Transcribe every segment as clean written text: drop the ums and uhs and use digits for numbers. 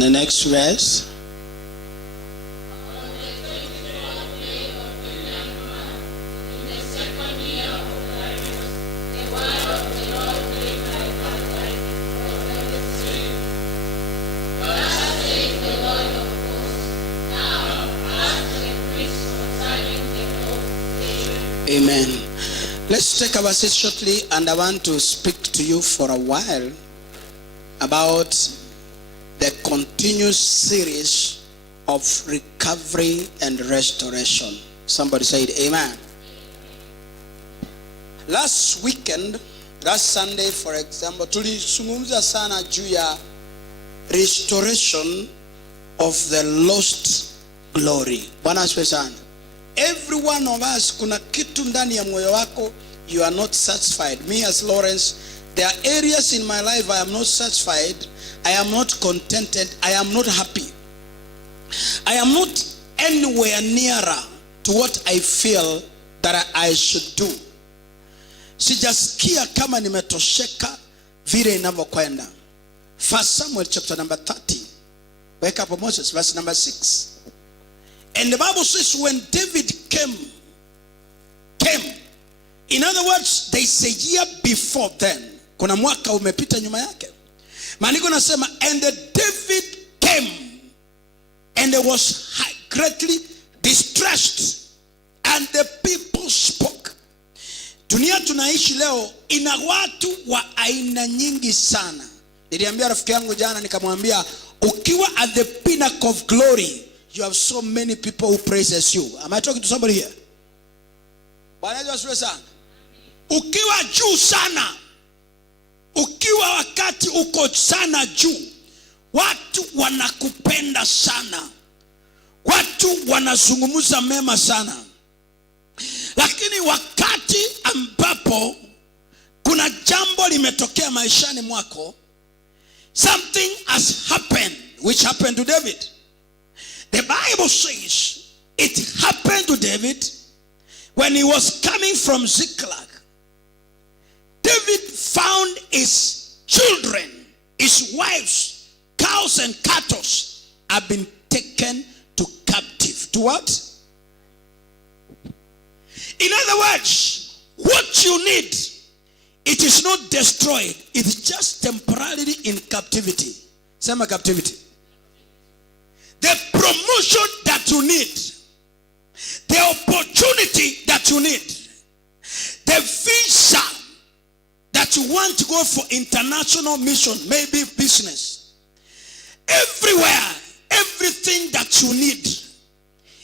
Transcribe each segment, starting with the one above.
The next verse. Amen. Let's take our seat shortly, and I want to speak to you for a while about the continuous series of recovery and restoration. Somebody said amen. Last Sunday for example, tulizungumza sana juu ya restoration of the lost glory. Bwana asifiwe sana. Every one of us, kuna kitu ndani ya moyo wako, you are not satisfied. Me as Lawrence, there are areas in my life I am not satisfied, I am not contented, I am not happy. I am not anywhere nearer to what I feel that I should do. Sijasikia kama nimetosheka vile inavyokwenda. 1 Samuel chapter number 30. Wake up Moses, verse number 6. And the Bible says when David came, in other words, there is a year before then. Kuna mwaka umepita nyuma yake. Maandiko nasema, and David came and was greatly distressed, and the people spoke. Dunia tunaishi leo ina watu wa aina nyingi sana. Niliambia rafiki yangu jana, nikamwambia ukiwa at the pinnacle of glory, you have so many people who praises you. Am I talking to somebody here? Bwana Yesu asifiwe sana. Ukiwa juu sana, ukiwa wakati uko sana juu, watu wanakupenda sana, watu wanazungumza mema sana. Lakini wakati ambapo kuna jambo limetokea maishani mwako, something has happened, which happened to David. The Bible says it happened to David when he was coming from Ziklag. David found his children, his wives, cows and cattle have been taken to captive. To what? In other words, what you need, it is not destroyed. It's just temporarily in captivity. Sema captivity. The promotion that you need, the opportunity that you need, the visa that you want to go for international mission, maybe business, everywhere, everything that you need,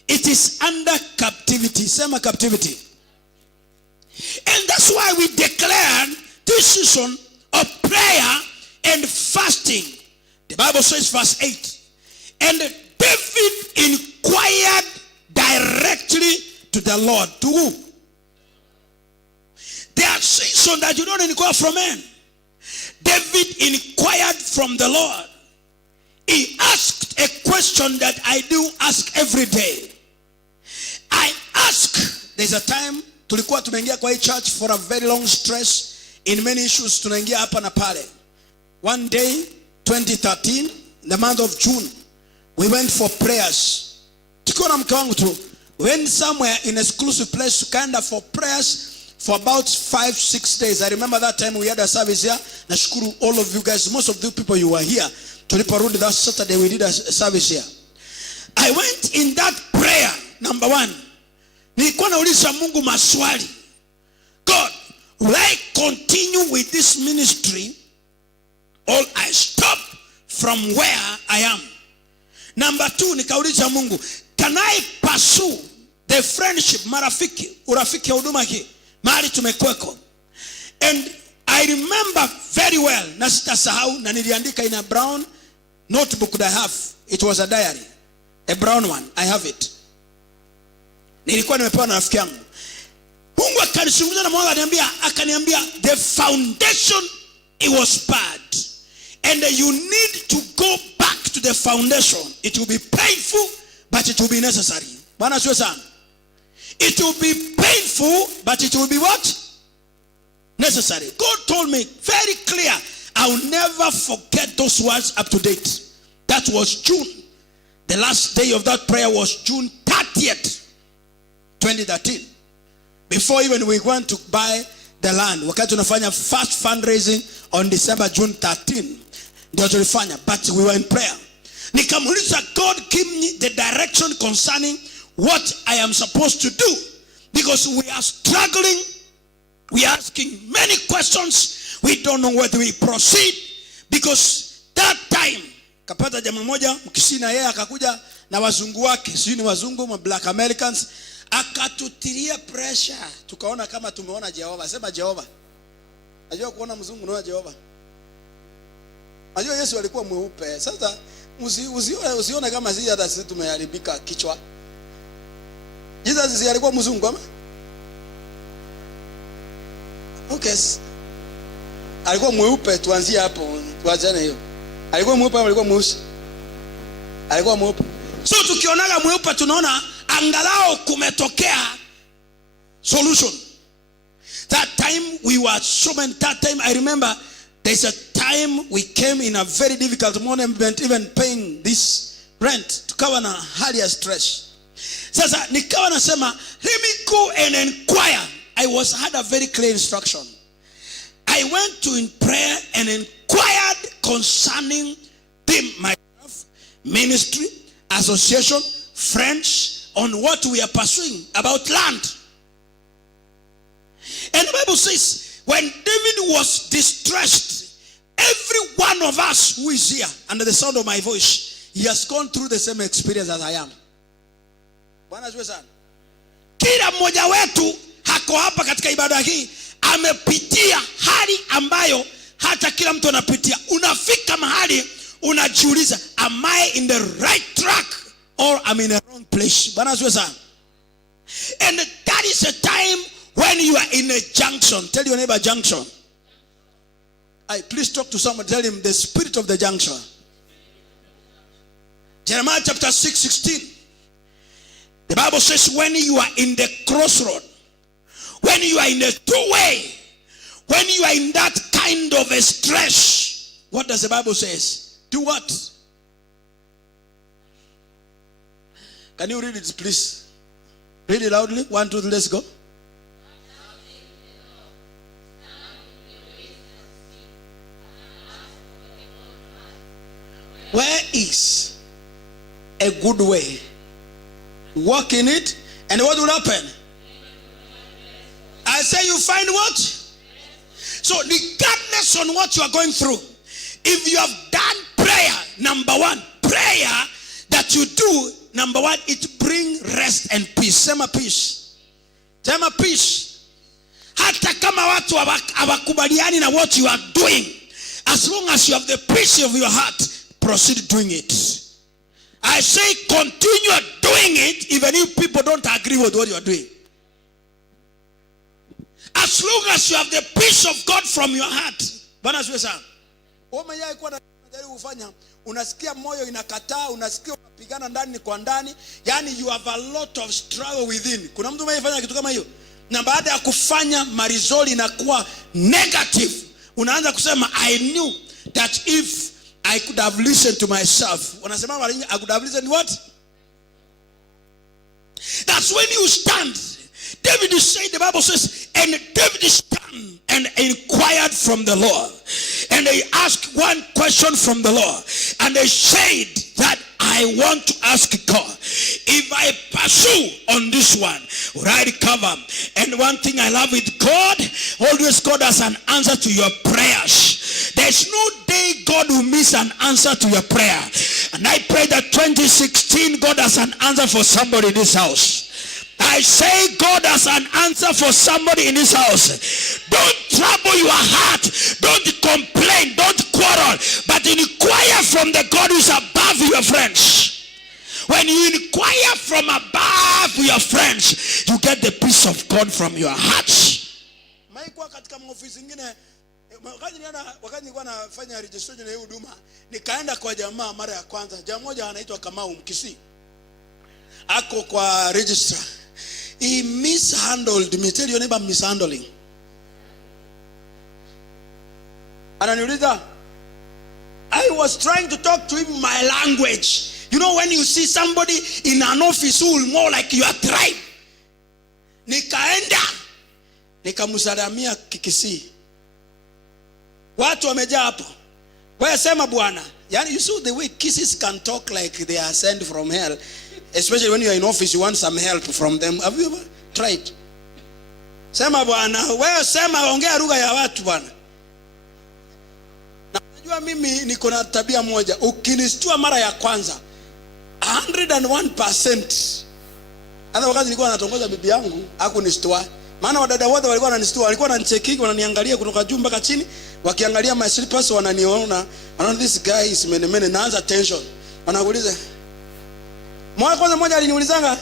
it is under captivity. Sema captivity. And that's why we declare this season of prayer and fasting. The Bible says verse 8, and David inquired directly to the Lord. To who? There are seasons that you don't inquire from men. David inquired from the Lord. He asked a question that I do ask every day. I ask, there's a time tulikuwa tumeingia kwa hii church for a very long stress in many issues, tunaingia hapa na pale. One day 2013, the month of June, we went for prayers. Tukiwa na mke wangu tu, we went somewhere in an exclusive place, tukaenda for prayers for about 5-6 days. I remember that time we had a service here. Nashukuru all of you guys, most of you people, you were here. Tuliporudi that Saturday, we did a service here. I went in that prayer, number 1. Nilikuwa nauliza Mungu maswali. God, will I continue with this ministry or I stop from where I am? Number 2, nikauliza Mungu, can I pursue the friendship, marafiki, urafiki ya huduma hii, mahali tumekweko? And I remember very well, na sitasahau, na niliandika in a brown notebook that I have. It was a diary, a brown one. I have it. Nilikuwa nimepewa na rafiki yangu. Mungu akanishunguzia na Mungu akaniambia the foundation, it was bad, and you need to go back to the foundation. It will be painful, but it will be necessary. Bwana asifiwe sana. It will be painful, but it will be what? Necessary. God told me very clear. I will never forget those words up to date. That was June. The last day of that prayer was June 30th, 2013. Before even we went to buy the land. Wakati tunafanya first fundraising on June 13. Ndio tulifanya, but we were in prayer. Nikamuuliza God, give me the direction concerning what I am supposed to do. Because we are struggling. We are asking many questions. We don't know whether we proceed. Because that time, kapata jamaa moja, mkisi na yeye akakuja na wazungu wake. Sijui ni wazungu, ma black Americans. Akatutilia pressure. Tukaona kama tumeona Jehova. Sema Jehova. Najua kuona mzungu unaona Jehova. Najua Yesu alikuwa mweupe. Sasa usione kama sisi hata sisi tumeharibika kichwa. Jesus alikuwa mzungu ama? Okay. Alikuwa mweupe, tuanzie hapo. Tuachane hiyo. Alikuwa mweupe ama alikuwa mweusi? Alikuwa mweupe. So tukionaga mweupe tunaona angalau kumetokea solution. That time we were so many, that time I remember there's a time we came in a very difficult moment, even paying this rent. Tukawa na hali ya stress. Sasa nikawa nasema, let me go and inquire. I had a very clear instruction. I went to in prayer and inquired concerning my ministry, association, friends, on what we are pursuing about land. And the Bible says, when David was distressed, every one of us who is here under the sound of my voice, he has gone through the same experience as I am. Kila mmoja wetu hako hapa katika ibada hii amepitia hali ambayo hata kila mtu anapitia. Unafika mahali unajiuliza, am I in the right track or am I in the wrong place? Bwana asifiwe sana. And that is a time when you are in a junction. Tell your neighbor, junction. Please talk to someone. Tell him the spirit of the junction. Jeremiah chapter 6:16. The Bible says, when you are in the crossroad, when you are in a two-way, when you are in that kind of a stress, what does the Bible says? Do what? Can you read it, please? Read it loudly. 1, 2, 3, let's go. Where is a good way? Walk in it, and what will happen? I say you find what? So regardless on what you are going through, if you have done prayer, number one, prayer that you do, number one, it brings rest and peace. Sema peace. Sema peace. Hata kama watu hawakubaliani na what you are doing, as long as you have the peace of your heart, proceed doing it. I say continue doing it even if people don't agree with what you are doing. As long as you have the peace of God from your heart. Bwana asifiwe sana. Umewahi kuwa unajaribu kufanya, unasikia moyo inakataa, unasikia unapigana ndani kwa ndani, yani you have a lot of struggle within. Kuna mtu anayefanya kitu kama hiyo, na baada ya kufanya marizoli inakuwa negative, unaanza kusema I knew that if I could have listened to myself. Wanasema I could have listened what? That's when you stand. David is saying, the Bible says, and David stand and inquired from the Lord. And they asked one question from the Lord. And they said that I want to ask God, if I pursue on this one, will I recover? And one thing I love with God, always God has an answer to your prayers. There's no day God will miss an answer to your prayer. And I pray that 2016, God has an answer for somebody in this house. I say God has an answer for somebody in this house. Don't trouble your heart. Don't complain. Don't quarrel. But inquire from the God who is above your friends. When you inquire from above your friends, you get the peace of God from your heart. Wakati nilikuwa nafanya registration ya huduma, nikaenda kwa jamaa mara ya kwanza. Jamaa mmoja anaitwa Kamau Mkisi. Ako kwa registrar. He mishandled me. Tell your neighbor, mishandling. Ananiuliza, I was trying to talk to him in my language. You know, when you see somebody in an office who will more like your tribe. Nikaenda nikamsalamia Kikisii. Watu wamejaa hapo. Wewe sema bwana. Yani, you see the way kisses can talk like they are sent from hell. Especially when you are in office, you want some help from them. Have you ever tried? Sema bwana. Wewe sema, ongea lugha ya watu bwana. Na unajua mimi niko na tabia moja. Ukinistua mara ya kwanza 101%. Hata wakati nilikuwa natongoza bibi yangu hakunistua. Maana wadada wote walikuwa wananistua, walikuwa wananicheki, wananiangalia kutoka juu mpaka chini, wakiangalia my slippers, wananiona, this guy is mene, naanza tension. Wanauliza. Mmoja aliniulizanga,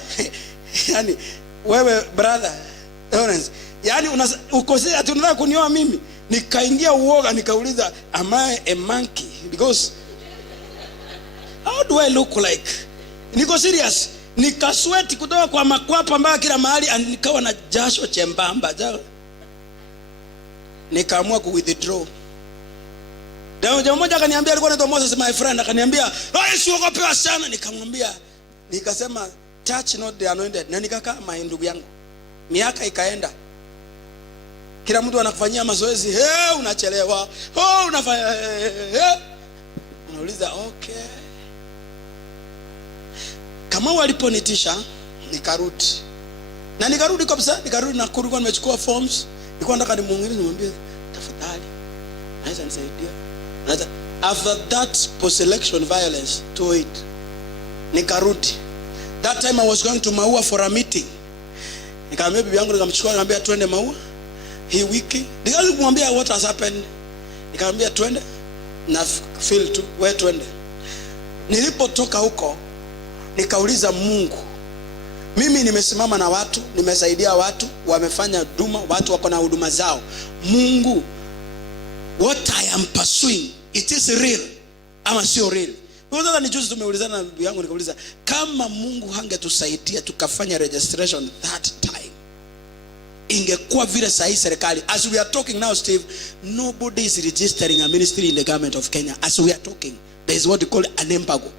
yani wewe brother, Lawrence, yani ukosea ati unataka kunioa mimi? Nikaingia uoga, nikauliza, am I a monkey? Because how do I look like? Niko serious. Nikasweat kutoka kwa makwapa mpaka kila mahali, nikawa na jasho chembamba. Nikaamua ku withdraw. Jamaa mmoja akaniambia, alikuwa anaitwa Moses, my friend, akaniambia, "Usiogopewa sana." Nikamwambia, nikasema, "Touch not the anointed." Na nikakaa ndugu yangu. Miaka ikaenda. Kila mtu anakufanyia mazoezi, unachelewa. Unafanya unauliza, okay. Kama waliponitisha, nikarudi. Na nikarudi kabisa, nikarudi na kulikuwa nimechukua forms. Nilikuwa nataka nimwambie, tafadhali, naweza nisaidia. After that post-election violence to it, nikarudi. That time I was going to Maua for a meeting. Nikamwambia bibi yangu, nikamchukua, nikamwambia twende Maua hii wiki. Nikaanza kumwambia what has happened. Nikamwambia twende na feel tu, wewe twende. Nilipotoka huko, nikauliza Mungu, mimi nimesimama na watu, nimesaidia watu, wamefanya huduma, watu wako na huduma zao. Mungu, what I am pursuing, it is real ama sio real? Sasa ni juzi tumeulizana na bibi yangu, nikauliza, kama Mungu hangetusaidia tukafanya registration that time, ingekuwa vile sahi serikali. As we are talking now, Steve, nobody is registering a ministry in the government of Kenya. As we are talking, there is what we call an embargo.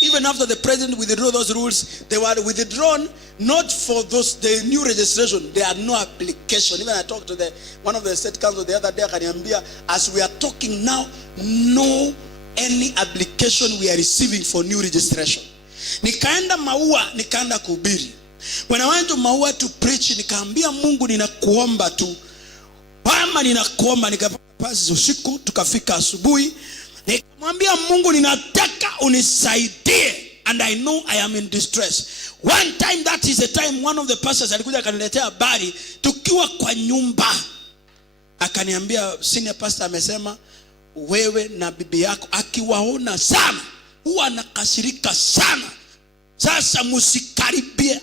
Even after the president withdrew those rules, they were withdrawn not for the new registration. There are no application. Even I talked to one of the state council the other day, akaniambia, as we are talking now, no any application we are receiving for new registration. Nikaenda Maua, nikaenda kuhubiri. When I went to Maua to preach, nikaambia Mungu, ninakuomba tu. Mama, ninakuomba. Nikapata pasi usiku, tukafika asubuhi. Nikamwambia Mungu, ninataka unisaidie, and I know I am in distress. One time, that is the time one of the pastors alikuja akaniletea habari tukiwa kwa nyumba. Akaniambia, senior pastor amesema wewe na bibi yako akiwaona sana huwa anakasirika sana. Sasa msikaribie.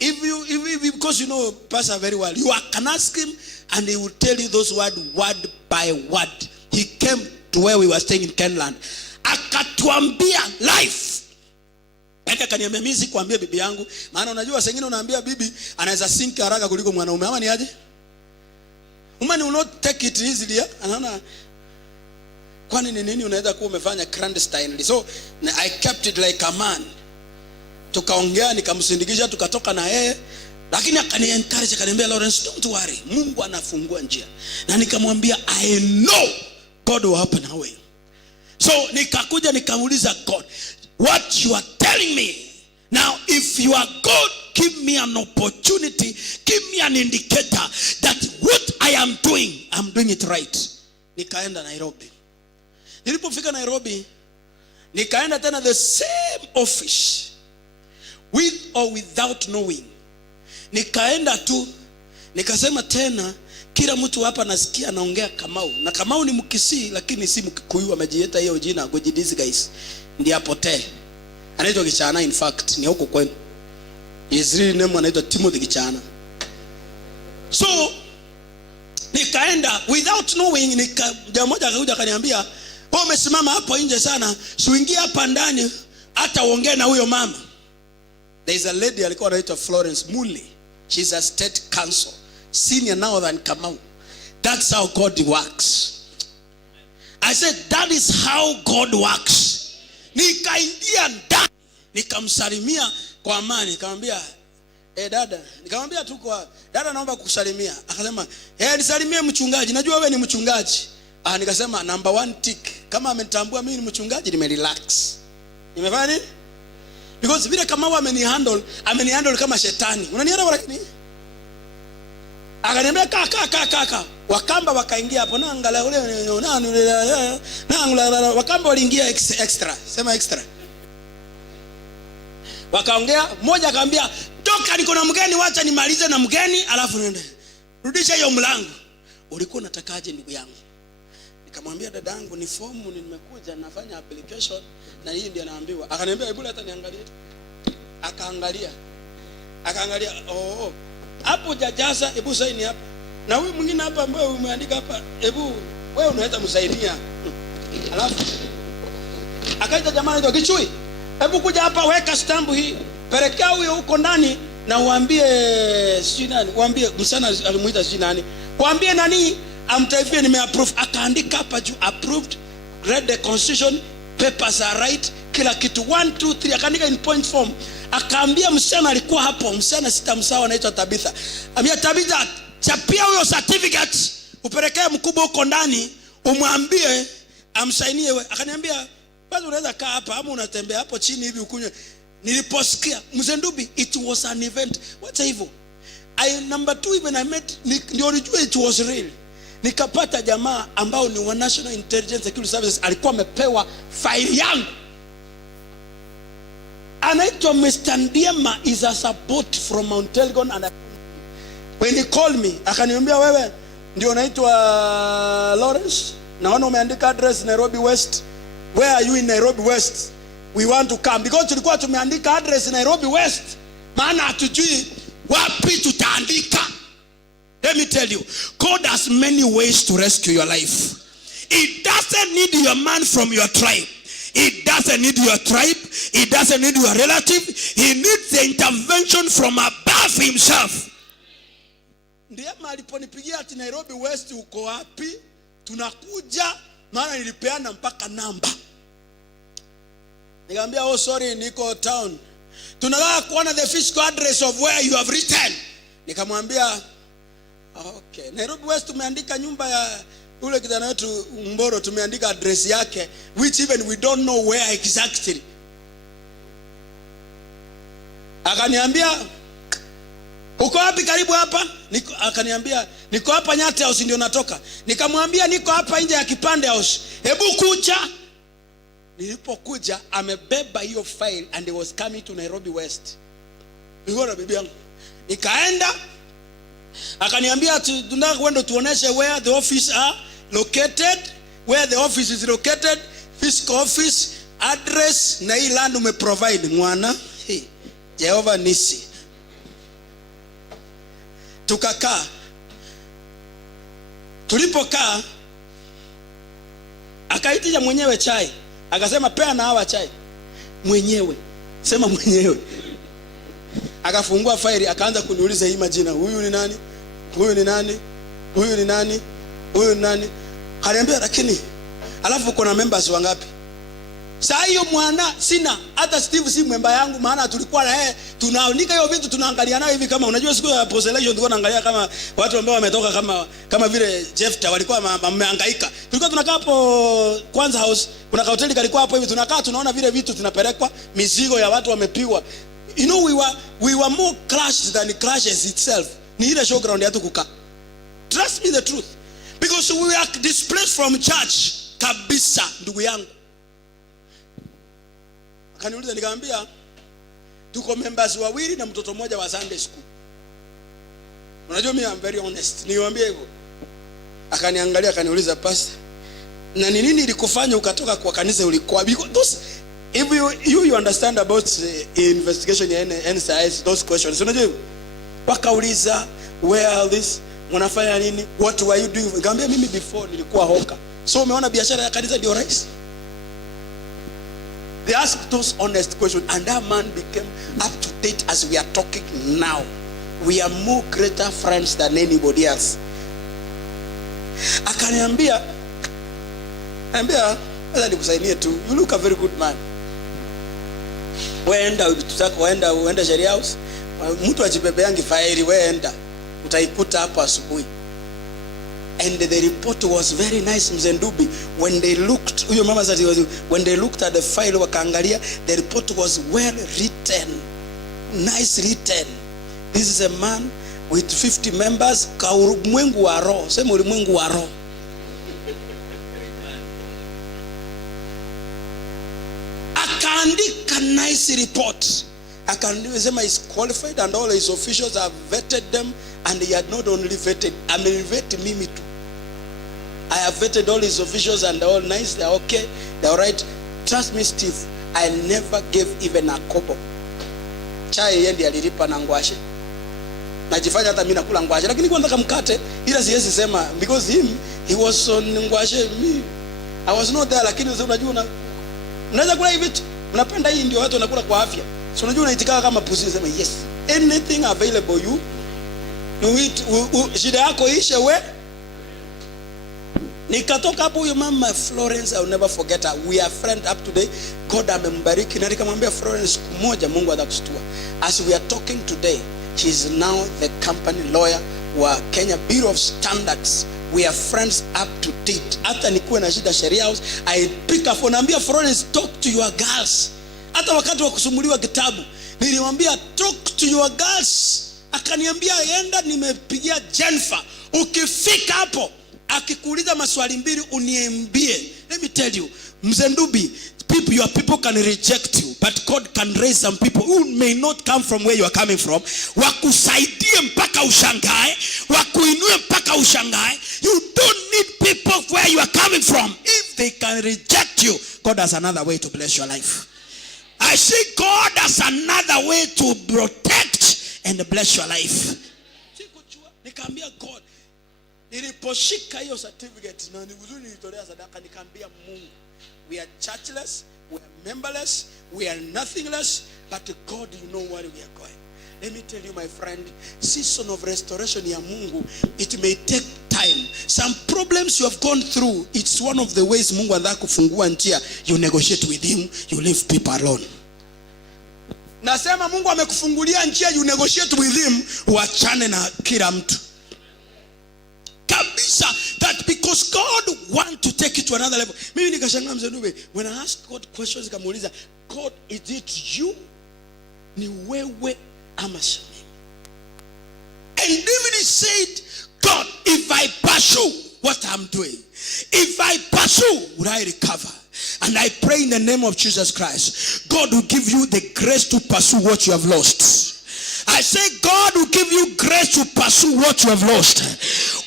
If because you know pastor very well, you can ask him and he will tell you those word by word. He came to where we were staying in Kenland, akatuambia life. Akaniambia, mimi sikuambia bibi yangu, maana unajua sengine unaambia bibi anaweza sink haraka kuliko mwanaume. Ama ni aje? Woman will not take it easily. Anaona kwani ni nini unaweza kuwa umefanya clandestinely. So I kept it like a man. Tukaongea, nikamsindikisha, tukatoka na yeye. Lakini akani-encourage, akaniambia, Lawrence, don't worry, Mungu anafungua njia. Na nikamwambia, I know God will happen our way. So nikakuja nikamuuliza God, what you are telling me now, if you are God, give me an opportunity, give me an indicator that what I am doing, I'm doing it right. Nikaenda Nairobi. Nilipofika Nairobi, nikaenda tena the same office, with or without knowing. Nikaenda tu, nikasema tena, kila mtu hapa nasikia anaongea Kamau. Na Kamau ni Mkisii, lakini si Mkikuyu, amejiita hiyo jina Gojidizi guys. Ndiye apotee. Anaitwa Kichana, in fact, ni huko kwenu. His real name anaitwa Timothy Kichana. So nikaenda without knowing. Jamaa mmoja akakuja akaniambia, wewe umesimama hapo nje sana, usiingie hapa ndani hata uongee na huyo mama. There is a lady alikuwa anaitwa Florence Muli. She's a state council, senior now than Kamau. That's how God works. I said that is how God works. Nikaingia ndani, nikamsalimia kwa amani, nikamwambia dada, nikamwambia tu kwa dada, naomba kukusalimia. Akasema nisalimie mchungaji, najua wewe ni mchungaji. Nikasema number 1 tick, kama amenitambua mimi ni mchungaji, nimerelax. Nimefanya nini? Because vile kama wao amenihandle kama shetani. Unanielewa? Lakini akaniambia kaka. Wakamba wakaingia hapo, na angalia ule wakamba waliingia extra. Sema extra. Wakaongea, mmoja akamwambia toka, niko na mgeni, wacha nimalize na mgeni alafu nende. Rudisha hiyo mlango. Ulikuwa unatakaje ndugu yangu? Nikamwambia dadangu, ni fomu nimekuja nafanya application na hii ndio naambiwa. Akaniambia hebu hata niangalie. Akaangalia, hapo jajaza, hebu saini hapa. Na huyu mwingine hapa ambaye umeandika hapa, hebu wewe unaweza msaidia. Alafu akaita jamaa anaitwa Kichui, hebu kuja hapa, weka stamp hii, pelekea huyo huko ndani na uambie sijui nani, uambie msana alimuita sijui nani, uambie nani amtaifie nimeapprove. Akaandika hapa juu approved, read the constitution, papers are right, kila kitu 1 2 3, akaandika in point form. Akaambia msana alikuwa hapo, msana sitamsahau, anaitwa Tabitha. Ambia Tabitha, chapia huyo certificate, upelekee mkubwa huko ndani, umwambie amsainie wewe. Akaniambia basi unaweza kaa hapa ama unatembea hapo chini hivi ukunywe. Niliposikia Mzee Ndubi, it was an event. What's hivyo? Number 2, even I met, ndio nilijua it was real. Nikapata jamaa ambao ni wa National Intelligence Security Services, alikuwa amepewa file yangu. Anaitwa Mr. Ndiema, is a support from Mount Elgon, and when he called me akaniambia wewe ndio unaitwa Lawrence, naona umeandika address Nairobi West. Where are you in Nairobi West? We want to come. Because tulikuwa tumeandika address Nairobi West, maana hatujui wapi tutaandika. Let me tell you, God has many ways to rescue your life. It doesn't need your man from your tribe. It doesn't need your tribe. It doesn't need your relative. He needs the intervention from above himself. Ndiye aliponipigia ati Nairobi West uko wapi? Tunakuja, maana nilipeana mpaka namba. Nikamwambia sorry, niko town. Tunataka kuona the physical address of where you have written. Nikamwambia okay, Nairobi West tumeandika nyumba ya ule kijana wetu Mboro, tumeandika address yake, which even we don't know where exactly. Akaniambia uko wapi karibu hapa? Akaniambia niko hapa Nyate House ndio natoka. Nikamwambia niko hapa nje ya Kipande House, hebu kuja. Nilipokuja amebeba hiyo file and he was coming to Nairobi West. Nilikuwa na bibi yangu. Nikaenda, akaniambia tunataka kwenda tuoneshe where the office are located, where the office is located, fiscal office, address na hii land umeprovide mwana. Jehova nisi. Tukakaa. Tulipokaa akaitisha mwenyewe chai. Akasema pea na hawa chai. Mwenyewe. Sema mwenyewe. Akafungua faili, akaanza kuniuliza hii majina. Huyu ni nani? Huyu ni nani? Huyu ni nani? Huyu ni nani? Akaniambia lakini alafu uko na members wangapi? Saa hiyo mwana sina, hata Steve si member yangu, maana tulikuwa na yeye tunaandika hiyo vitu tunaangalia nayo hivi, kama unajua siku ya post election tulikuwa tunaangalia kama watu ambao wametoka kama vile Jefta walikuwa wamehangaika. Tulikuwa tunakaa hapo Kwanza House, kuna hoteli kalikuwa hapo hivi, tunakaa tunaona vile vitu tunapelekwa, mizigo ya watu wamepiwa. You know, we were more clashed than clashes itself. Ni ile showground ya tukuka. Trust me the truth. Because we are displaced from church kabisa, ndugu yangu. Akaniuliza, nikamwambia tuko members wawili na mtoto mmoja wa Sunday school. Unajua mimi I'm very honest. Niwaambie hivyo. Akaniangalia akaniuliza, pastor, na ni nini ilikufanya ukatoka kwa kanisa ulikuwa? Because if you understand about investigation ya NCIS, those questions, unajua hivyo? Wakauliza, where are this? Mnafanya nini? What were you doing? Nikamwambia mimi before nilikuwa hoka. So umeona biashara ya kanisa ndio rahisi? They asked those honest questions, and that man became up to date as we are talking now. We are more greater friends than anybody else. Akaniambia Anambia, "Sasa nikusainie tu. You look a very good man. Waenda sheria house. Mtu ajibebeangi faili, waenda. Utaikuta hapo asubuhi." And the report was very nice, Mzee Ndubi. When they looked, huyo mama said, when they looked at the file wakaangalia, the report was well written. Nice written. This is a man with 50 members. Ka ulimwengu wa roho. Sema ulimwengu wa roho. Akaandika nice report. Akaandika is qualified and all his officials have vetted them, and he had not only vetted, amevet mimi tu. I have vetted all his officials and they're all nice, they're okay, they're all right. Trust me, Steve, I never gave even a kobo. Chai yendi alilipa na ngwashe. Najifanya hata mimi nakula ngwashe, lakini kwa nataka mkate, ila siwezi sema because he was on ngwashe, me I was not there. Lakini unajua unaweza kula hivi tu. Unapenda hii ndio watu wanakula kwa afya. So unajua unaitika kama pusi, unasema yes, anything available you eat. Shida yako ishe we. Nikatoka hapo, huyo mama Florence, I will never forget her. We are friends up today. God amembariki, na nikamwambia Florence, siku moja Mungu atakushtua. As we are talking today, she is now the company lawyer wa Kenya Bureau of Standards. We are friends up to date. Hata nikuwe na shida sheria house, I pick up phone, naambia Florence, talk to your girls. Hata wakati wa kusumuliwa kitabu nilimwambia talk to your girls. Akaniambia enda, nimepigia Jennifer, ukifika hapo akikuuliza maswali mbili uniambie. Let me tell you, Mzee Ndubi, your people can reject you, but God can raise some people who may not come from where you are coming from, wakusaidie mpaka ushangae, wakuinue mpaka ushangae. You don't need people where you are coming from. If they can reject you, God has another way to bless your life. I say God has another way to protect and bless your life. Nikaambia God, niliposhika hiyo certificate na niguzuni nilitolea sadaka, nikaambia Mungu, we are churchless, we are memberless, we are nothingless, but God, you know where we are going. Let me tell you, my friend, season of restoration ya Mungu, it may take time. Some problems you have gone through, it's one of the ways Mungu anataka kufungua njia. You negotiate with him, you leave people alone. Nasema Mungu amekufungulia njia, you negotiate with him, uachane na kila mtu. Kabisa, that because God want to take it to another level. Mimi nikashangaa Mzee Ndubi, when I ask God questions, nikamuuliza, God, is it you? Ni wewe ama si mimi? And David said, God, if I pursue what I'm doing, if I pursue, would I recover? And I pray in the name of Jesus Christ, God will give you the grace to pursue what you have lost. I say God will give you grace to pursue what you have lost.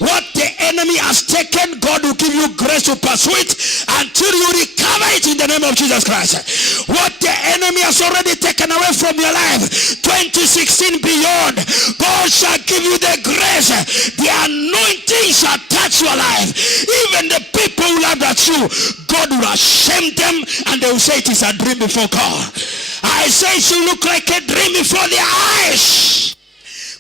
What the enemy has taken, God will give you grace to pursue it until you recover it in the name of Jesus Christ. What the enemy has already taken away from your life, 2016 beyond, God shall give you the grace. The anointing shall touch your life. Even the people who laughed at you, God will shame them and they will say it is a dream before God. I say it should look like a dream before their eyes.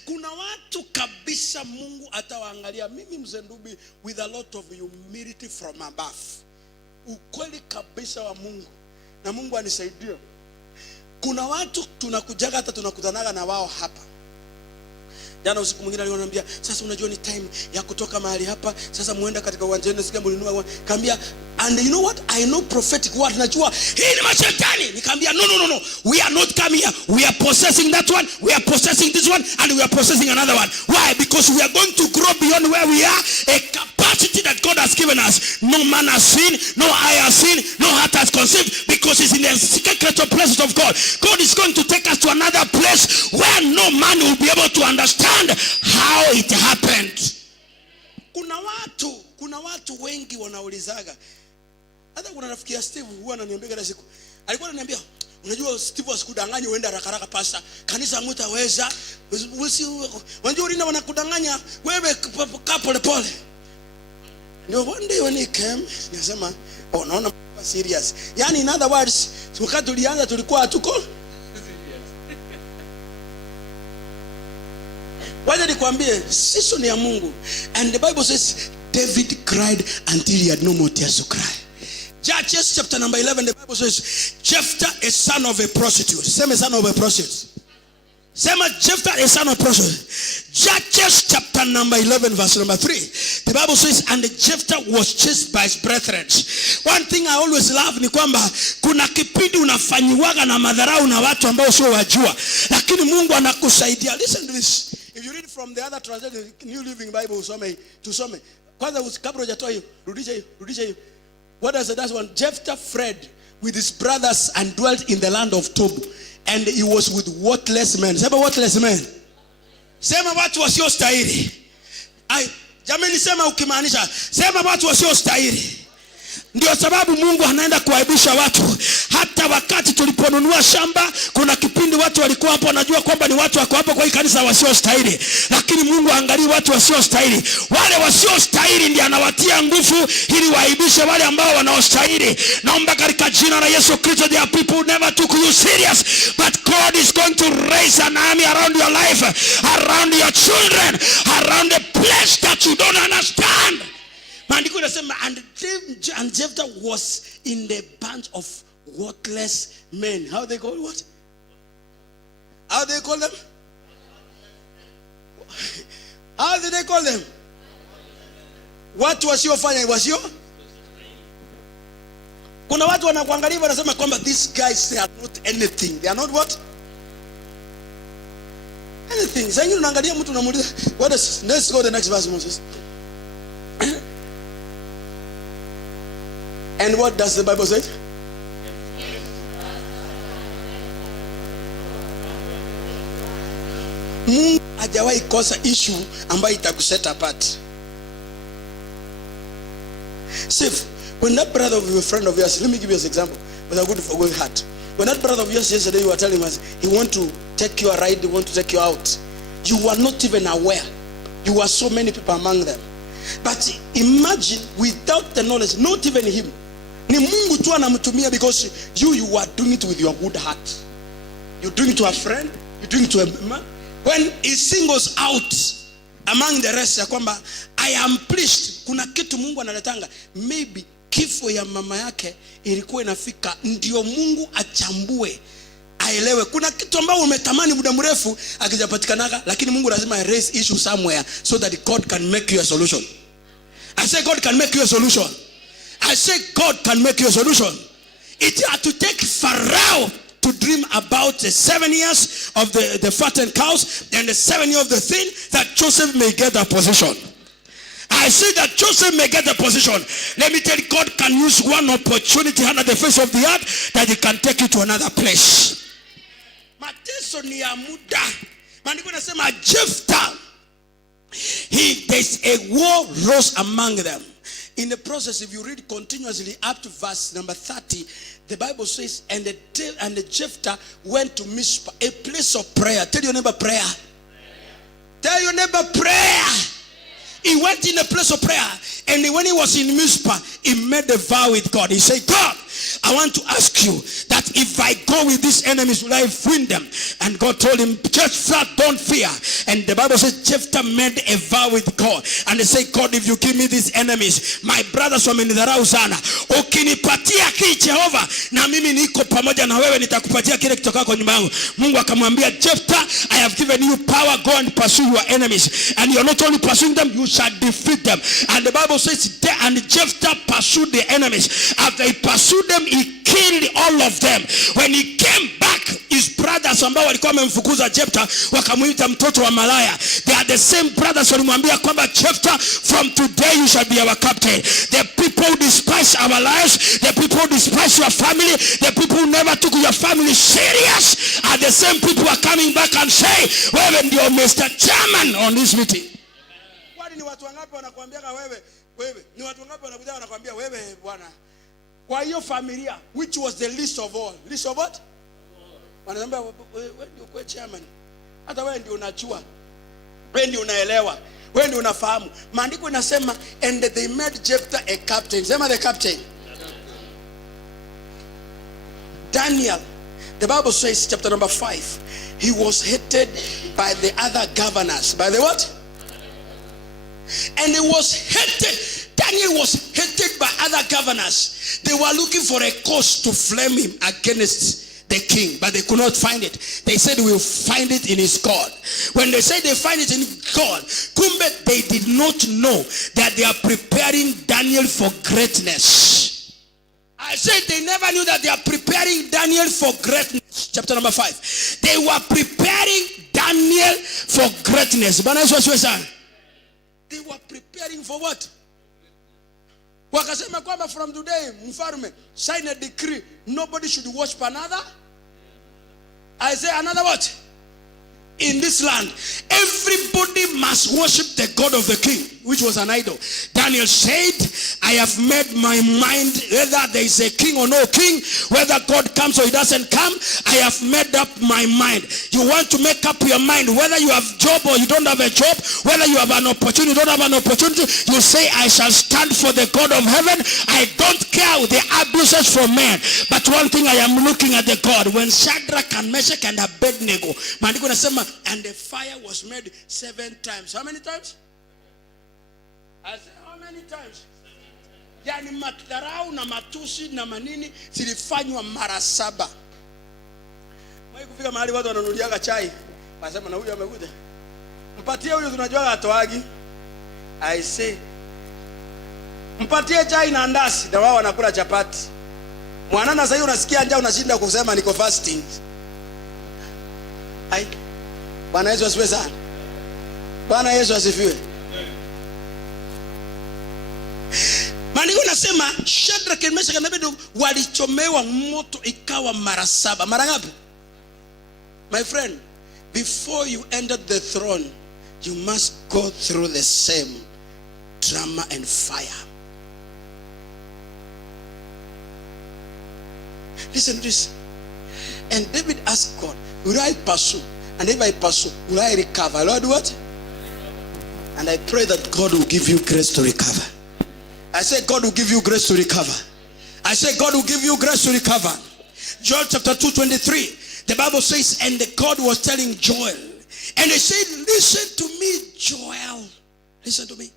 Kuna watu kabisa Mungu atawaangalia. Mimi Mzee Ndubi, with a lot of humility from above. Ukweli kabisa wa Mungu. Na Mungu anisaidia. Kuna watu tunakujaga hata tunakutanaga na wao hapa. Jana usiku mwingine aliniambia, sasa unajua ni time ya kutoka mahali hapa, sasa muenda katika uwanjani, nasikia mlinua. Kaambia, and you know what, I know prophetic word, najua hii ni mashetani. Nikaambia, no, we are not coming here, we are possessing that one, we are possessing this one, and we are possessing another one. Why? Because we are going to grow beyond where we are. A capacity that God has given us, no man has seen, no eye has seen, no heart has conceived, because it's in the secret places of God. God is going to take us to another place where no man will be able to understand how it happened. Kuna watu wengi wanaulizaga. Hata kuna rafiki ya Steve huwa ananiambia kila siku. Alikuwa ananiambia, unajua Steve asikudanganye uende haraka pasta. Kanisa mtaweza. Unajua ulinda wanakudanganya wewe kaa pole. Ndio one day when he came, nasema, oh naona serious. Yani in other words, wakati tulianza tulikuwa hatuko. Waje nikwambie, sisi ni ya Mungu. And the Bible says David cried until he had no more tears to cry. Judges chapter number 11, the Bible says, Jephthah, a son of a prostitute. Same son of a prostitute. Same Jephthah, a son of a prostitute. Judges chapter number 11, verse number 3. The Bible says, and Jephthah was chased by his brethren. One thing I always love ni kwamba kuna kipindi unafanyiwaga na madharau na watu ambao sio wajua, lakini Mungu anakusaidia. Listen to this. If you read from the other translation, New Living Bible, tusome. Kwanza kabla hujatoa hiyo, rudisha hiyo. What does that one? Jephthah fled with his brothers and dwelt in the land of Tob, and he was with worthless men. Sema worthless men. Sema watu wasiostahili. Jamani, sema ukimaanisha. Sema watu wasiostahili. Ndio sababu Mungu anaenda kuaibisha watu. Hata wakati tuliponunua shamba, kuna kipindi watu walikuwa hapo wanajua kwamba ni watu wako hapo kwa hii kanisa wasiostahili. Lakini Mungu angalia watu wasiostahili. Wale wasiostahili ndiye anawatia nguvu ili waaibishe wale ambao wanaostahili. Naomba katika jina la Yesu Kristo, there are people who never took you serious, but God is going to raise an army around your life, around your children, around the place that you don't understand. Maandiko inasema, and Jephthah was in the bunch of worthless men. How they call what? How they call them? How did they call them? Watu wasiofanya wasio? Kuna watu wanakuangalia wanasema kwamba these guys, they are not anything. They are not what? Anything. Sasa hivi unaangalia mtu unamuuliza, what is, let's go to the next verse, Moses. And what does the Bible say? Mungu hajawahi kosa issue ambayo itakuset apart. See, when that brother of your friend of yours, let me give you an example with a good for going heart. When that brother of yours yesterday, you were telling us he want to take you a ride, he want to take you out. You were not even aware. You were so many people among them. But imagine without the knowledge, not even him. Ni Mungu tu anamtumia because you are doing it with your good heart. You're doing it to a friend, you're doing it to a man. When he singles out among the rest ya kwamba I am pleased, kuna kitu Mungu analetanga. Maybe kifo ya mama yake ilikuwa inafika, ndio Mungu achambue, aelewe kuna kitu ambao umetamani muda mrefu akijapatikanaga, lakini Mungu lazima raise issue somewhere so that God can make you a solution. I say God can make you a solution. I say God can make you a solution. It had to take Pharaoh to dream about the 7 years of the fattened cows and the 7 years of the thing, that Joseph may get that position. I say that Joseph may get the position. Let me tell you, God can use one opportunity under the face of the earth that he can take you to another place. Mateso ni ya muda. Maandiko nasema Jephthah, there's a war rose among them. In the process, if you read continuously up to verse number 30, the Bible says, and the Jephthah went to Mizpah, a place of prayer. Tell your neighbor prayer. Tell your neighbor prayer. He went in a place of prayer, and when he was in Mizpah, he made a vow with God. He said, God, I want to ask you that if I go with these enemies, will I win them? And God told him, Jephthah, don't fear. And the Bible says Jephthah made a vow with God, and he said, God, if you give me these enemies, my brothers wamenidharau sana, ukinipatia ki Jehova, na mimi niko pamoja na wewe, nitakupatia kile kutoka kwa nyumba yangu. Mungu akamwambia Jephthah, I have given you power, go and pursue your enemies, and you're not only pursuing them, you shall defeat them. And the Bible says, and Jephthah pursued the enemies. After he pursued them, he killed all of them. When he came back, his brothers ambao walikuwa wamemfukuza Jephthah wakamuita mtoto wa malaya. They are the same brothers walimwambia kwamba Jephthah, from today you shall be our captain. The people who despise our lives, the people who despise your family, the people who never took your family serious are the same people who are coming back and say, wewe ndio Mr. Chairman on this meeting. Kwani ni watu wangapi wanakuambiaga wewe? Ni watu wangapi wanakuja wanakuambia wewe bwana? Kwa hiyo familia, which was the least of all. Least of what? Wanaambia wewe ndio kwa chairman. Hata wewe ndio unachua. Wewe ndio unaelewa. Wewe ndio unafahamu. Maandiko inasema, and they made Jephthah a captain. Sema the captain. Daniel, the Bible says chapter number 5, he was hated by the other governors. By the what? And he was hated. Daniel was hated by other governors. They were looking for a cause to flame him against the king, but they could not find it. They said, we'll find it in his God. When they said they find it in God, kumbe, they did not know that they are preparing Daniel for greatness. I said they never knew that they are preparing Daniel for greatness. Chapter number 5. They were preparing Daniel for greatness. They were preparing for what? Wakasema kwamba from today, mfalme, sign a decree. Nobody should worship another. I say another what? In this land, everybody must worship the God of the king, which was an idol. Daniel said, I have made my mind, whether there is a king or no king, whether God comes or he doesn't come, I have made up my mind. You want to make up your mind, whether you have job or you don't have a job, whether you have an opportunity, you don't have an opportunity, you say, I shall stand for the God of heaven. I don't care the abuses from men. But one thing I am looking at the God, when Shadrach and Meshach and Abednego, and the fire was made 7 times. How many times? I said, how many times? Yani matarau na matusi na manini zilifanywa mara 7. Mwe kufika mahali watu wananunuliaga chai, wasema na huyu amekuja, mpatie huyu tunajua atoagi. I say, mpatie chai na andasi, na wao wanakula chapati. Mwanana sasa unasikia njaa unashinda kusema niko fasting. Ai, Bwana Yesu asifiwe sana. Bwana Yesu asifiwe. Maandiko nasema Shadrach, Meshach na Abednego walichomewa moto ikawa mara 7. Mara ngapi? My friend, before you entered the throne, you must go through the same drama and fire. Listen to this. And David asked God, will I pursue? And if I pursue, will I recover? Lord, what? And I pray that God will give you grace to recover. I say God will give you grace to recover. I say God will give you grace to recover. Joel chapter 2:23. The Bible says, and the God was telling Joel. And they said, listen to me, Joel. Listen to me.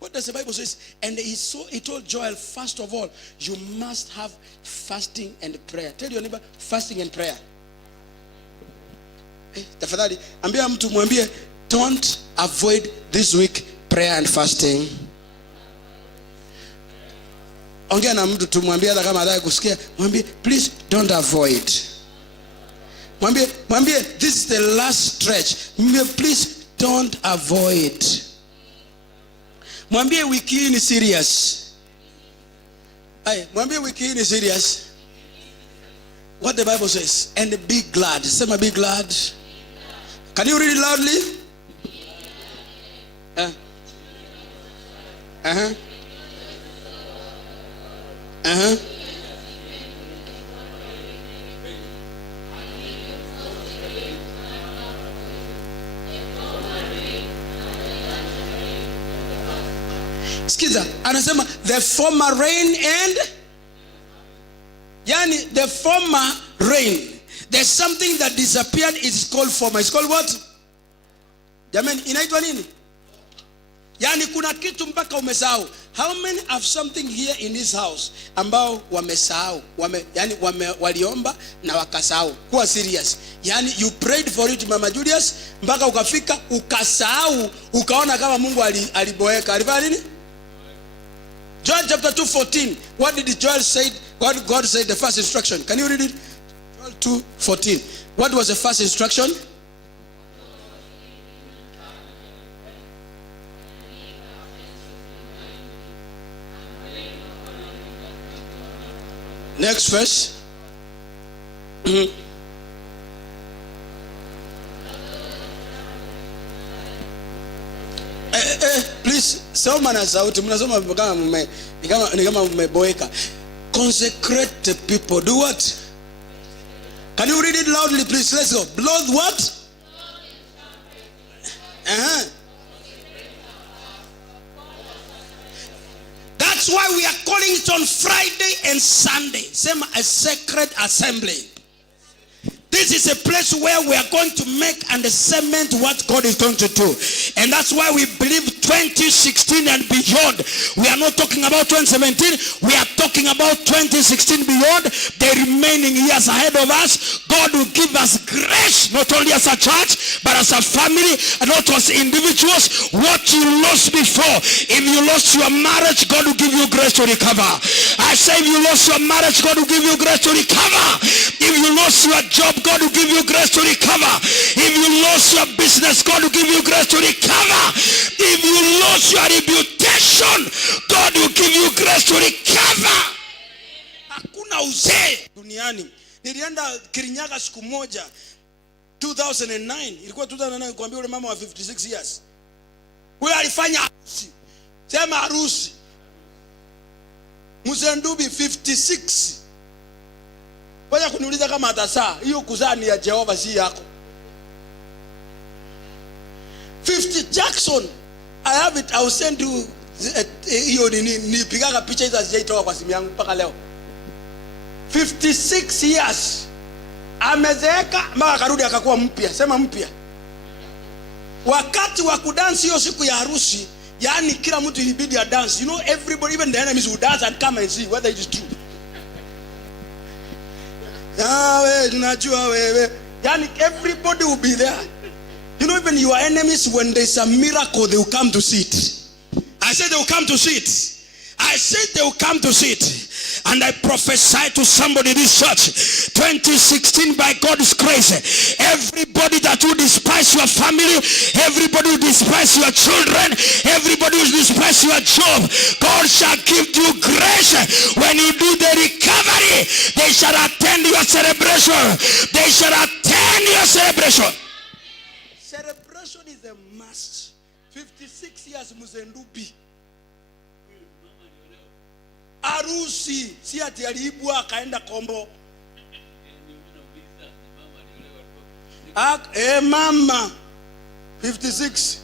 What does the Bible say? And he told Joel, first of all, you must have fasting and prayer. Tell your neighbor, fasting and prayer. Tafadhali ambia mtu mwambie, don't avoid this week prayer and fasting. Ongea na mtu tumwambie hata kama hataki kusikia, mwambie please don't avoid. Mwambie this is the last stretch. Mwambie please don't avoid. Mwambie wiki hii ni serious. Mwambie wiki hii ni serious. What the Bible says, and be glad. Say, be glad. Can you read it loudly? Skiza, anasema the former rain and yani the former rain. There's something that disappeared. It's called former. It's called what? Jamani, inaitwa nini? Yani kuna kitu mpaka umesahau. How many have something here in this house ambao wamesahau? Waliomba na wakasahau. Kuwa serious. Yani you prayed for it, Mama Julius, mpaka ukafika ukasahau, ukaona kama Mungu aliboeka. Alifanya nini? Joel chapter 2:14. What did Joel say? What God said the first instruction. Can you read it? Joel 2:14. What was the first instruction? Next verse. Please, soma na sauti. Mnasoma kama mmeboeka. Consecrate the people. Do what? Can you read it loudly, please? Let's go. Blood what? That's why we are calling it on Friday and Sunday. Same a sacred assembly. This is a place where we are going to make and cement what God is going to do. And that's why we believe 2016 and beyond. We are not talking about 2017. We are talking about 2016 beyond. The remaining years ahead of us, God will give us grace, not only as a church, but as a family, and not as individuals. What you lost before, if you lost your marriage, God will give you grace to recover. I say if you lost your marriage, God will give you grace to recover. If you lost your job, God will give you grace to recover. If you lost your business, God will give you grace to recover. If you lost your reputation, God will give you grace to recover. Hakuna uzee duniani. Nilienda Kirinyaga siku moja 2009. Ilikuwa 2009 kuambia yule mama wa 56 years. Huyo alifanya harusi. Sema harusi. Mzee Ndubi 56. Wacha kuniuliza kama atazaa. Hiyo kuzaa ni ya Jehova, si yako. 50 Jackson, I have it. I will send you hiyo nipigaga picha hizo hazijaitoka kwa simu yangu mpaka leo. 56 years. Amezeeka mpaka karudi akakuwa mpya. Sema mpya. Wakati wa kudansi hiyo siku ya harusi, yani kila mtu ilibidi ya dance. You know, everybody, even the enemies will dance and come and see whether it is true. Yani everybody will be there. You know, even your enemies, when there's a miracle, they will come to see it. I said they will come to see it. I said they will come to see it. And I prophesy to somebody in this church, 2016 by God's grace, everybody that will despise your family, everybody will despise your children, everybody will despise your job, God shall give you grace. When you do the recovery, they shall attend your celebration. They shall attend your celebration. Celebration is a must. 56 years Mzee Ndubi. Arusi, si ati aliibwa akaenda Kombo. Mama 56.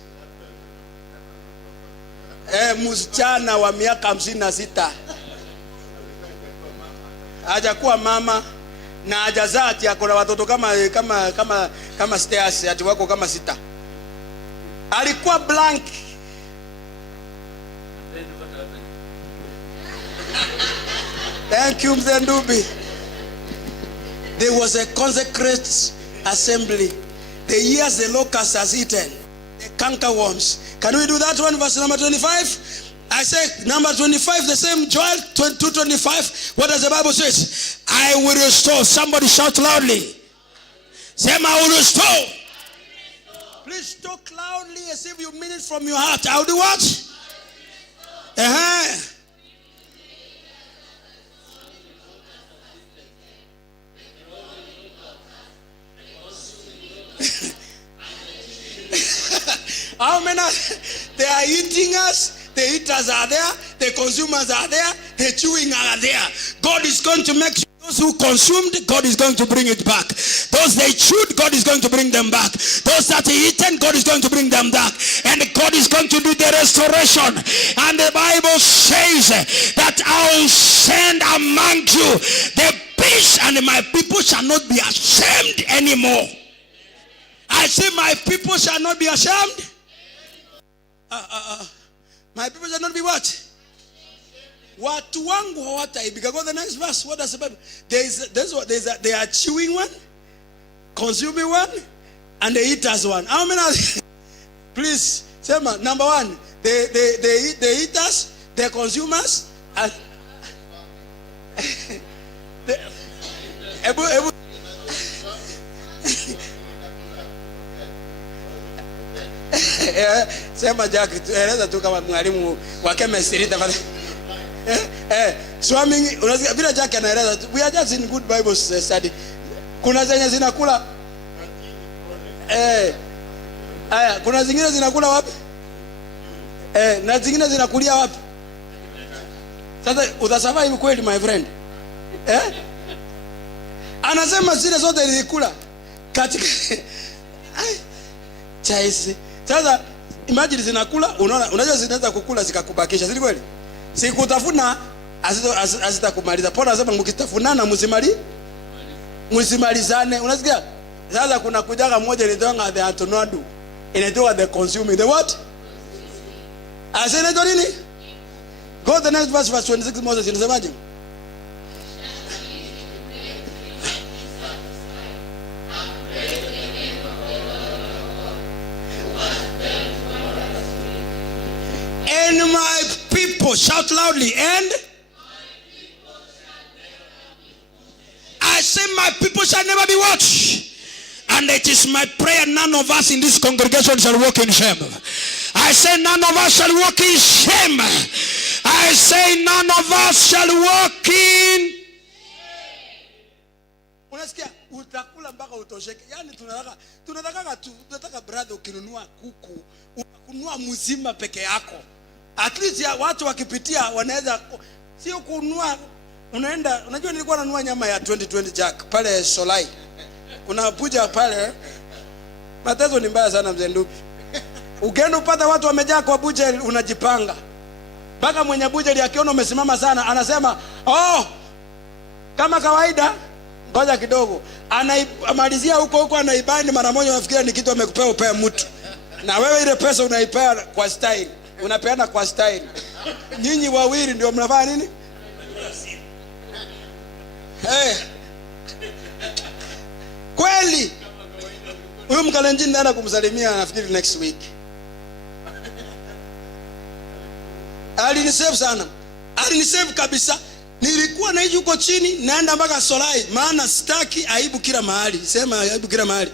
Msichana wa miaka 56. Hajakuwa mama na hajazaa ati akona watoto kama stairs ati wako kama 6. Alikuwa blank. Thank you, Mzee Ndubi. There was a consecrated assembly. The years the locust has eaten, the cankerworms. Can we do that one, verse number 25? I say number 25, the same Joel 2:25. What does the Bible say? I will restore. Somebody shout loudly. Say, I will restore. Please talk loudly as if you mean it from your heart. I will do what? How many? They are eating us. The eaters are there. The consumers are there. The chewing are there. God is going to make those who consumed, God is going to bring it back. Those they chewed, God is going to bring them back. Those that they eaten, God is going to bring them back. And God is going to do the restoration. And the Bible says that I will send among you the peace, and my people shall not be ashamed anymore. I say my people shall not be ashamed. My people shall not be what? Watu wangu hawataibika. Go to the next verse. What does the Bible? They are chewing one, consuming one, and the eaters one. How many? Please, say number one. The eaters, the consumers, and Sema Jack, eleza tu kama mwalimu wa chemistry tafadhali. Swimming, unasikia bila Jack anaeleza. We are just in good Bible study. Kuna zenye zinakula haya, kuna zingine zinakula wapi? Na zingine zinakulia wapi? Sasa utasurvive kweli my friend? Anasema zile zote nilikula katika chaisi. Sasa imagine zinakula, unaona, unajua zinaweza kukula zikakubakisha, si kweli? Sikutafuna azitakumaliza. Paul anasema mkitafunana msimali. Msimalizane. Unasikia? Sasa kuna kujaga mmoja inaitwa the Antonadu. Inaitwa the consuming. The what? Asa inaitwa nini? Go to the next verse 26. Moses inasemaje? And my people, shout loudly, and I say my people shall never be watched. And it is my prayer none of us in this congregation shall walk in shame. I say none of us shall walk in shame. I say none of us shall walk in. Unasikia utakula mpaka utosheke. Yani tunataka brother ukinunua kuku, unakununua mzima peke yako. At least ya watu wakipitia wanaweza sio kununua. Unaenda, unajua nilikuwa nanunua nyama ya 2020 Jack pale Solai. Kuna buja pale. Mateso ni mbaya sana mzee Ndupi. Ukienda upata watu wamejaa kwa buja unajipanga. Mpaka mwenye buja akiona umesimama sana anasema, "Oh, kama kawaida ngoja kidogo." Anamalizia huko anaibani mara moja, unafikiria ni kitu amekupea upe mtu. Na wewe ile pesa unaipea kwa style. Unapeana kwa style. Nyinyi wawili ndio mnafanya nini? Kweli. Huyu Mkalenjin naenda kumsalimia nafikiri next week. Alinisave sana. Alinisave kabisa. Nilikuwa naishi huko chini naenda mpaka Solai, maana sitaki aibu kila mahali. Sema aibu kila mahali.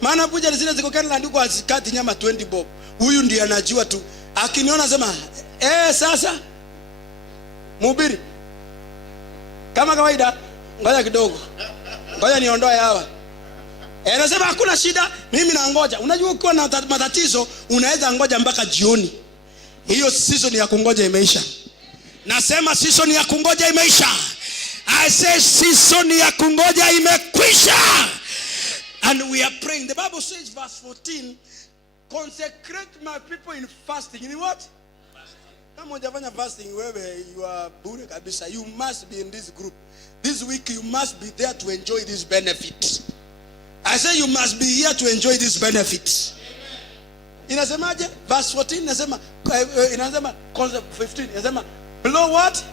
Maana buja zile ziko Kenya ndiko azikati nyama 20 bob. Huyu ndiye anajua tu. Akiniona sema, sasa mhubiri. Kama kawaida, ngoja kidogo. Ngoja niondoe hawa. Anasema hakuna shida, mimi naangoja. Unajua ukiwa na matatizo, unaweza ngoja mpaka jioni. Hiyo season ya kungoja imeisha. Nasema season ya kungoja imeisha. I say season ya kungoja imekwisha. And we are praying. The Bible says verse 14, consecrate my people in fasting. In what? Kama hujafanya fasting wewe you are bure kabisa. You must be in this group. This week you must be there to enjoy this benefit. I say you must be here to enjoy this benefit. Inasemaje? Verse 14 inasema 15 inasema blow what?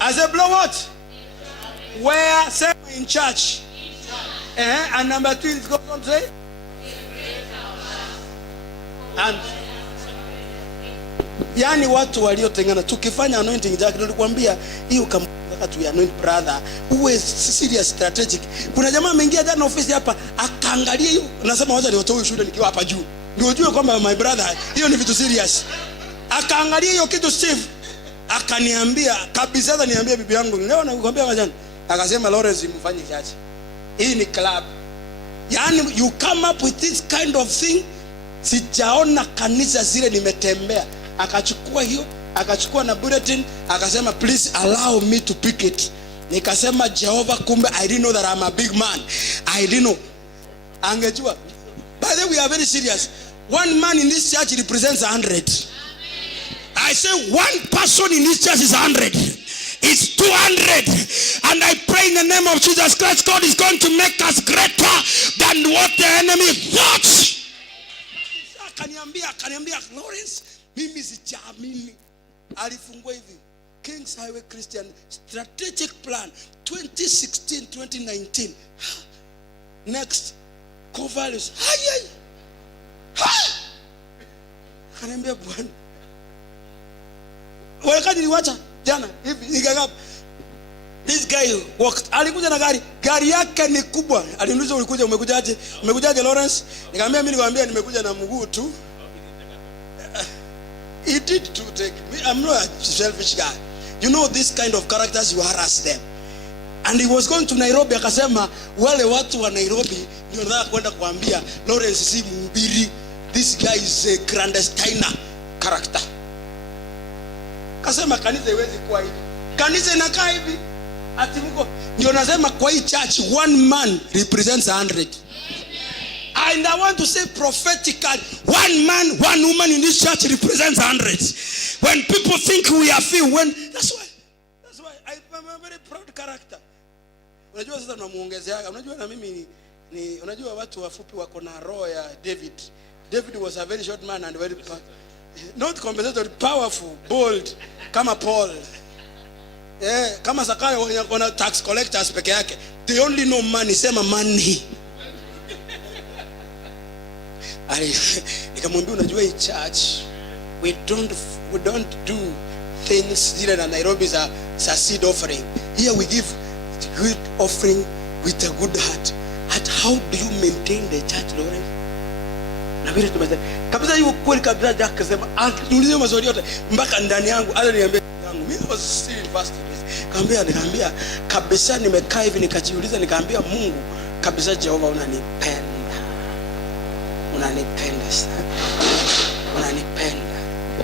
I say blow what? Where? Say in church. And number 2 it goes on to say and yani watu waliotengana tukifanya anointing Jack nilikwambia hiyo kama tu anoint brother uwe serious strategic. Kuna jamaa ameingia jana ofisi hapa akaangalia hiyo, nasema wacha nitoe shuhuda nikiwa hapa juu ndio ujue kwamba my brother hiyo ni vitu serious. Akaangalia hiyo kitu Steve akaniambia kabisa, niambia bibi yangu leo nakwambia majana, akasema Lawrence mfanye church hii ni club. Yani you come up with this kind of thing. Sijaona kanisa zile nimetembea. Akachukua hiyo, akachukua na bulletin, akasema please allow me to pick it. Nikasema Jehovah, kumbe I didn't know that I'm a big man. I didn't know. Angejua. By the way, we are very serious. One man in this church represents 100. I say one person in this church is 100. It's 200. And I pray in the name of Jesus Christ, God is going to make us greater than what the enemy thought. Akaniambia Lawrence, mimi sijaamini. Alifungua hivi Kings Highway Christian Strategic Plan 2016-2019. Next core values. Akaniambia bwana, wakati niliwacha jana hivi nikagapa. This guy walked. Alikuja na gari yake ni kubwa. Aliniuliza ulikuja umekujaje? Umekujaje Lawrence? Nikamwambia mimi nikwambia nimekuja na mguu tu. He did to take me. I'm not a selfish guy. You know this kind of characters, you harass them. And he was going to Nairobi, akasema wale watu wa Nairobi ndio nataka kwenda kuambia Lawrence si mhubiri. This guy is a clandestine character. Akasema kanisa haiwezi kuwa hivi. Kanisa inakaa hivi. Ati mko ndio nasema kwa hii church one man represents 100. And I want to say prophetically, one man, one woman in this church represents 100. When people think we are few, that's why I'm a very proud character. Unajua sasa tunamuongezea. Unajua na mimi ni unajua watu wafupi wako na roho ya David. David was a very short man and very not compensatory, powerful, bold kama Paul. Kama Zakayo wana tax collectors peke yake. They only know money, sema money. Nikamwambia unajua hii church we don't do things zile na Nairobi za seed offering. Here we give good offering with a good heart. At how do you maintain the church, Lord? Na vile tumesema kabisa hiyo kweli kabisa. Jack akasema niulize maswali yote mpaka ndani yangu. Hata niambia yangu mimi was still fasting. Nikamwambia kabisa, nimekaa hivi nikajiuliza, nikamwambia Mungu kabisa, Jehova unanipenda sana, unanipenda.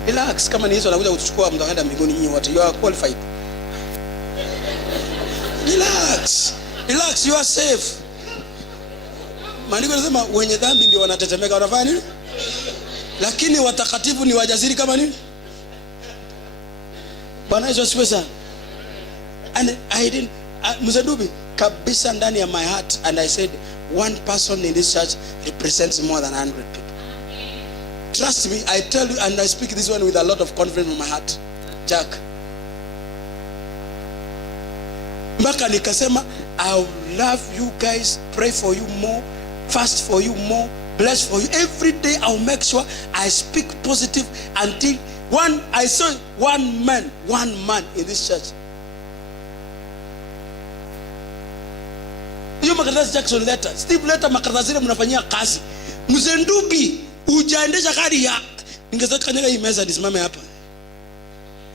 Relax, kama ni Yesu anakuja kuchukua mtaenda mbinguni nyinyi wote, you are qualified. Relax, you are safe. Maandiko yanasema wenye dhambi ndio wanatetemeka, wanafanya nini? Lakini watakatifu ni wajasiri kama nini? Bwana Yesu asifiwe sana. And I didn't Mzedubi kabisa ndani ya my heart, and I said one person in this church represents more than 100 people. Trust me, I tell you, and I speak this one with a lot of confidence in my heart. Jack, mpaka nikasema I love you guys, pray for you more, fast for you more, bless for you. Every day I'll make sure I speak positive until I saw one man in this church. Hiyo makaratasi Jackson letter, Steve letter, makaratasi zile mnafanyia kazi. Mzendubi hujaendesha gari ya ningetaka kanyaga hii meza nisimame hapa.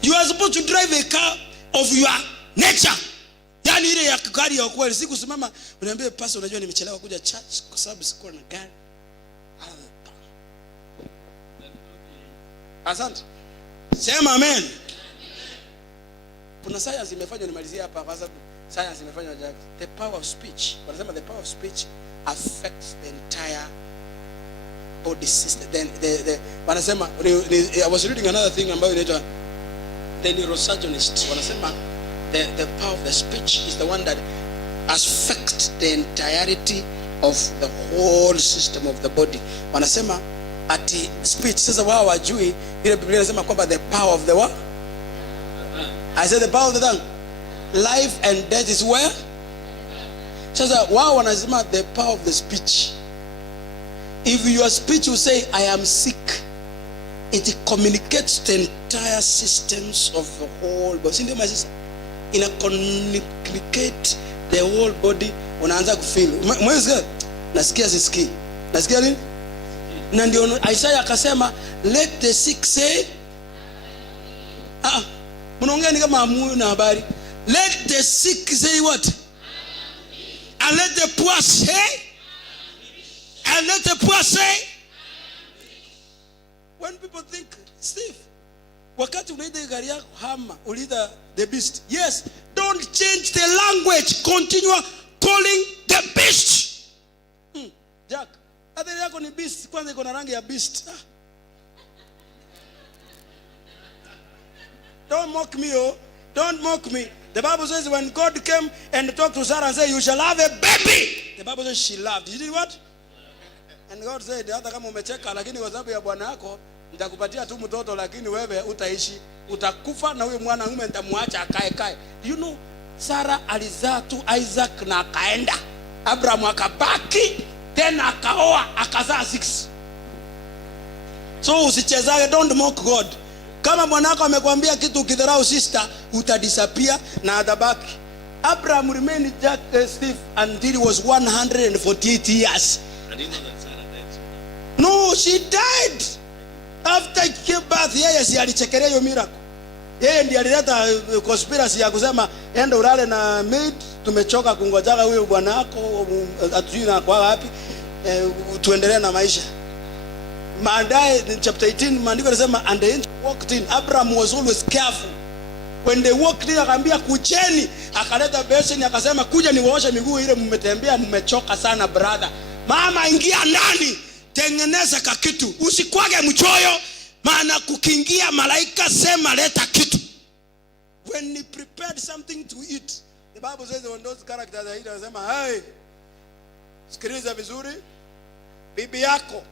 You are supposed to drive a car of your nature. Yani ile ya gari ya kweli, si kusimama uniambie pastor unajua nimechelewa kuja church kwa sababu sikuwa na gari. Asante. Sema amen. Kuna science imefanywa, nimalizia hapa kwa sababu science imefanywa Jack. The power of speech. Wanasema the power of speech affects the entire body system. Then wanasema I was reading another thing ambayo inaitwa the neurosurgeonist. Wanasema the power of the speech is the one that affects the entirety of the whole system of the body. Wanasema ati speech sasa wao wajui ile Biblia inasema kwamba the power of the what? I said the power of the tongue. Life and death is where? Sasa wao wanasema the power of the speech. If your speech will say I am sick, it communicates the entire systems of the whole body. Ndio masisa ina communicate the whole body. Unaanza kufeel mwezi nasikia sisikii, nasikia nini? Na ndio Isaiah akasema let the sick say mnaongea ni kama amuyu na habari. Let the sick say what? And let the poor say. And let the poor say. When people think, Steve, wakati unaida gari yako hama, ulida the beast. Yes, don't change the language. Continue calling the beast. Jack, hata yako ni beast, kwanza iko na rangi ya beast. Don't mock me, oh. Don't mock me. The Bible says when God came and talked to Sarah and said, you shall have a baby. The Bible says she laughed. She did what? And God said, hata kama umecheka lakini kwa sababu ya Bwana yako nitakupatia tu mtoto, lakini wewe utaishi, utakufa na huyo mwana mume nitamwacha akae. You know, Sarah alizaa tu Isaac na akaenda. Abraham akabaki, tena akaoa, akazaa 6. So usichezage, don't mock God. Kama mwanako amekwambia kitu ukidharau sister, utadisappear na atabaki. Abraham remained Jack Steve until he was 148 years. I didn't know that Sarah died. No, she died after she gave birth. Yeye si alichekelea hiyo miracle. Yeye ndiye alileta conspiracy ya kusema enda ulale na maid, tumechoka kungojaga huyo bwana wako atujui na kwa wapi, tuendelee na maisha. Baadaye in chapter 18 maandiko yanasema and the angel walked in. Abraham was always careful. When they walked in akaambia kujeni, akaleta basin akasema kuja niwaoshe miguu ile mmetembea mmechoka sana brother. Mama ingia ndani, tengeneza kakitu. Usikwage mchoyo, maana kukiingia malaika sema leta kitu. When he prepared something to eat, the Bible says on those characters that anasema, hey, sikiliza vizuri, bibi yako,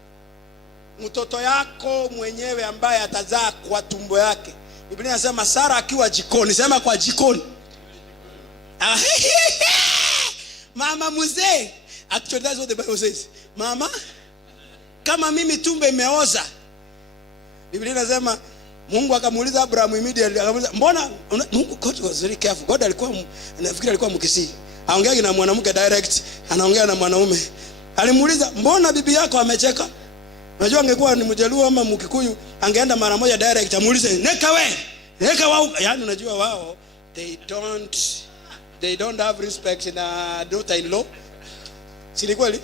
mtoto yako mwenyewe ambaye atazaa kwa tumbo yake. Biblia inasema Sara akiwa jikoni, sema kwa jikoni. Mama mzee, actually that's what the Bible says. Mama, kama mimi tumbo imeoza. Biblia inasema Mungu akamuuliza Abraham immediately, akamuuliza mbona Mungu, God was very careful. God alikuwa nafikiri alikuwa mkisi. Haongeagi na mwanamke direct, anaongea na mwanaume. Alimuuliza mbona bibi yako amecheka? Unajua angekuwa ni Mjaluo ama Mkikuyu, angeenda mara moja direct amuulize neka wao. Yaani unajua wao they don't have respect na daughter in law. Si ni kweli?